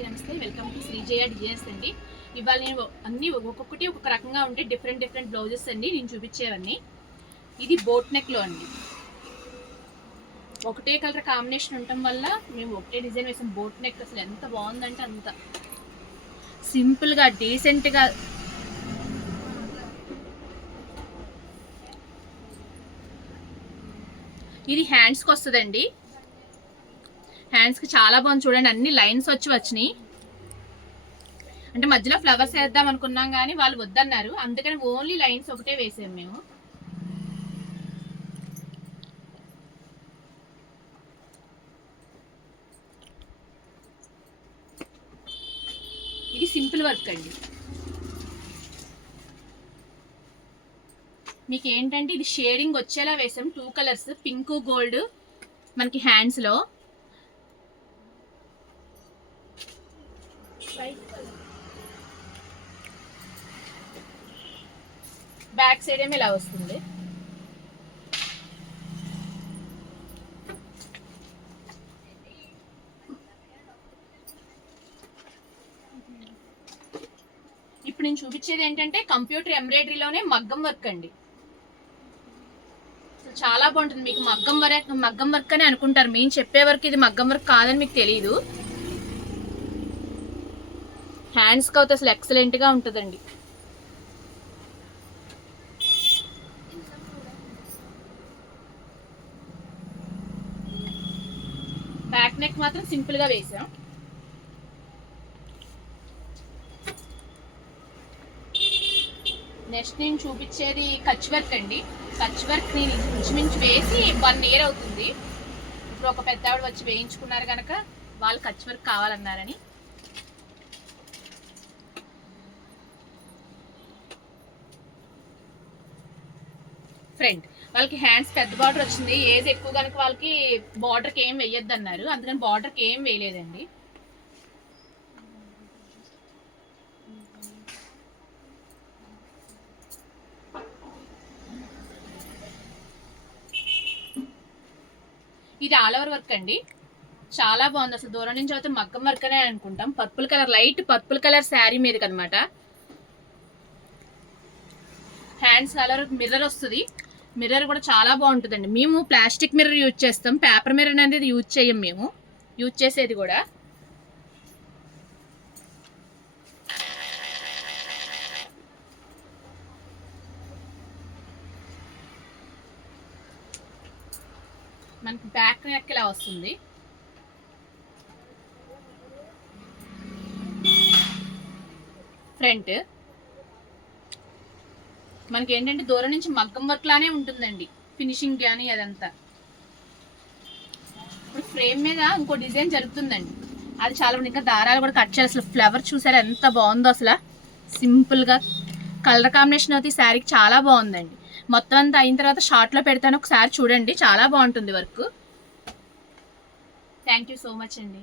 అందరికీ నమస్తే. Welcome to Srijaya designs అండి. ఇవాళ నేను అన్ని ఒక్కొక్కటి ఒక్కొక్క రకంగా ఉంటే డిఫరెంట్ బ్లౌజెస్ అండి నేను చూపించేవన్నీ. ఇది బోట్ నెక్ లో అండి. ఒకటే కలర్ కాంబినేషన్ ఉండటం వల్ల మేము ఒకటే డిజైన్ వేసాం. బోట్ నెక్ అసలు ఎంత బాగుందంటే అంత సింపుల్ గా డీసెంట్ గా. ఇది హ్యాండ్స్ కి వస్తుందండి. హ్యాండ్స్కి చాలా బాగుంది చూడండి, అన్ని లైన్స్ వచ్చినాయి. అంటే మధ్యలో ఫ్లవర్స్ వేద్దాం అనుకున్నాం కానీ వాళ్ళు వద్దన్నారు, అందుకని ఓన్లీ లైన్స్ ఒకటే వేసాం మేము. ఇది సింపుల్ వర్క్ అండి. మీకు ఏంటంటే ఇది షేడింగ్ వచ్చేలా వేసాం. 2 కలర్స్, పింక్ గోల్డ్ మనకి హ్యాండ్స్ లో. బ్యాక్ సైడ్ ఏమో ఇలా వస్తుంది. ఇప్పుడు నేను చూపించేది ఏంటంటే కంప్యూటర్ ఎంబ్రాయిడరీలోనే మగ్గం వర్క్ అండి. చాలా బాగుంటుంది. మీకు మగ్గం వర్క్ అని అనుకుంటారు, మేము చెప్పే వరకు ఇది మగ్గం వర్క్ కాదని మీకు తెలియదు. హ్యాండ్స్కి అయితే అసలు ఎక్సలెంట్గా ఉంటుందండి. బ్యాక్ నెక్ మాత్రం సింపుల్గా వేసాం. నెక్స్ట్ నేను చూపించేది కచ్ వర్క్ అండి. కచ్ వర్క్ నేను ఇంచుమించు వేసి 1 year అవుతుంది. ఇప్పుడు ఒక పెద్ద ఆవిడ వచ్చి వేయించుకున్నారు కనుక వాళ్ళు కచ్ వర్క్ కావాలన్నారని. ఫ్రంట్ వాళ్ళకి హ్యాండ్స్ పెద్ద బార్డర్ వచ్చింది. ఏజ్ ఎక్కువ కనుక వాళ్ళకి బార్డర్కి ఏం వేయొద్దు అన్నారు, అందుకని బార్డర్కి ఏం వేయలేదండి. ఇది ఆల్ ఓవర్ వర్క్ అండి. చాలా బాగుంది. అసలు దూరం నుంచి అయితే మగ్గం వర్క్ అనే అనుకుంటాం. Purple colour, light purple colour sari మీదకి అనమాట. హ్యాండ్స్ కలర్ మిర్రర్ వస్తుంది. మిర్రర్ కూడా చాలా బాగుంటుందండి. మేము ప్లాస్టిక్ మిర్రర్ యూజ్ చేస్తాం, పేపర్ మిర్రర్ అనేది యూజ్ చేయం. మేము యూజ్ చేసేది కూడా మనకి బ్యాక్ నెక్ ఇలా వస్తుంది. ఫ్రంట్ మనకి ఏంటంటే దూరం నుంచి మగ్గం వర్క్ లానే ఉంటుందండి, ఫినిషింగ్ కానీ అదంతా. ఇప్పుడు ఫ్రేమ్ మీద ఇంకో డిజైన్ జరుగుతుందండి, అది చాలా ఇంకా దారాలు కూడా కట్ చేయాలి. అసలు ఫ్లవర్ చూసారా ఎంత బాగుందో, అసలు సింపుల్గా కలర్ కాంబినేషన్ అయితే ఈ శారీకి చాలా బాగుందండి. మొత్తం అంతా అయిన తర్వాత షార్ట్లో పెడతాను, ఒకసారి చూడండి, చాలా బాగుంటుంది work. Thank you so much అండి.